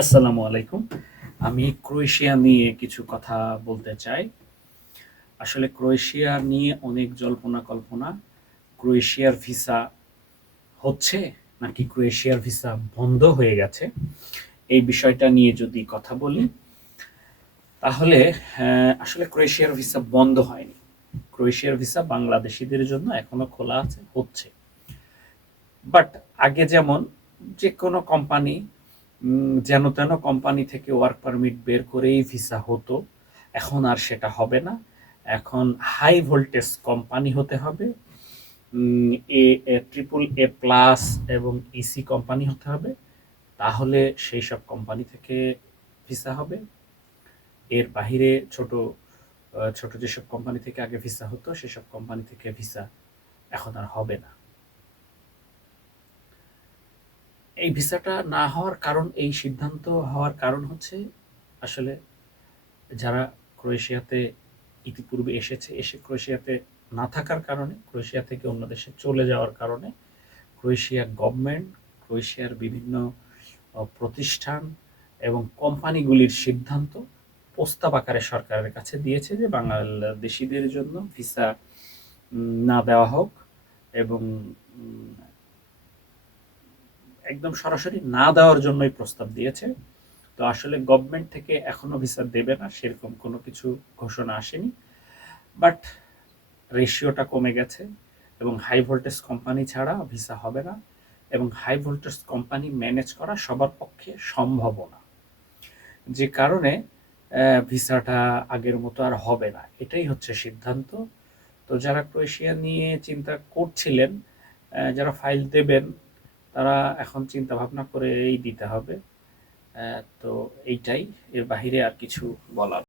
আসসালামু আলাইকুম। আমি ক্রোয়েশিয়া নিয়ে কিছু কথা বলতে চাই। আসলে ক্রোয়েশিয়া নিয়ে অনেক জল্পনা কল্পনা। ক্রোয়েশিয়ার ভিসা হচ্ছে নাকি ক্রোয়েশিয়ার ভিসা বন্ধ হয়ে গেছে? এই বিষয়টা নিয়ে যদি কথা বলি, তাহলে আসলে ক্রোয়েশিয়ার ভিসা বন্ধ হয়নি। ক্রোয়েশিয়ার ভিসা বাংলাদেশিদের জন্য এখনও খোলা আছে, হচ্ছে। বাট আগে যেমন যে কোনো কোম্পানি যেন তেন কোম্পানি থেকে ওয়ার্ক পারমিট বের করেই ভিসা হতো। এখন আর সেটা হবে না। এখন হাই ভোল্টেজ কোম্পানি হতে হবে। এ ট্রিপল এ প্লাস এবং ইসি কোম্পানি হতে হবে। তাহলে সেই সব কোম্পানি থেকে ভিসা হবে। এর বাহিরে ছোট ছোট যেসব কোম্পানি থেকে আগে ভিসা হতো, সেসব কোম্পানি থেকে ভিসা এখন আর হবে না। এই ভিসাটা না হওয়ার কারণ, এই সিদ্ধান্ত হওয়ার কারণ হচ্ছে আসলে যারা ক্রোয়েশিয়াতে ইতিপূর্বে এসেছে, এসে ক্রোয়েশিয়াতে না থাকার কারণে, ক্রোয়েশিয়া থেকে অন্য দেশে চলে যাওয়ার কারণে ক্রোয়েশিয়া গভর্নমেন্ট, ক্রোয়েশিয়ার বিভিন্ন প্রতিষ্ঠান এবং কোম্পানিগুলির সিদ্ধান্ত প্রস্তাব আকারে সরকারের কাছে দিয়েছে যে বাংলাদেশিদের জন্য ভিসা না দেওয়া হোক এবং একদম সরাসরি না দেওয়ার জন্যই প্রস্তাব দিয়েছে। তো আসলে গভর্নমেন্ট থেকে এখনও ভিসা দেবে না, সেরকম কোনো কিছু ঘোষণা আসেনি। বাট রেশিওটা কমে গেছে এবং হাই ভোল্টেজ কোম্পানি ছাড়া ভিসা হবে না এবং হাই ভোল্টেজ কোম্পানি ম্যানেজ করা সবার পক্ষে সম্ভব না। যে কারণে ভিসাটা আগের মতো আর হবে না। এটাই হচ্ছে সিদ্ধান্ত। তো যারা ক্রোয়েশিয়া নিয়ে চিন্তা করছিলেন যারা ফাইল দেবেন তারা এখন চিন্তা ভাবনা করেই দিতে হবে তো এইটাই। এর বাহিরে আর কিছু বলার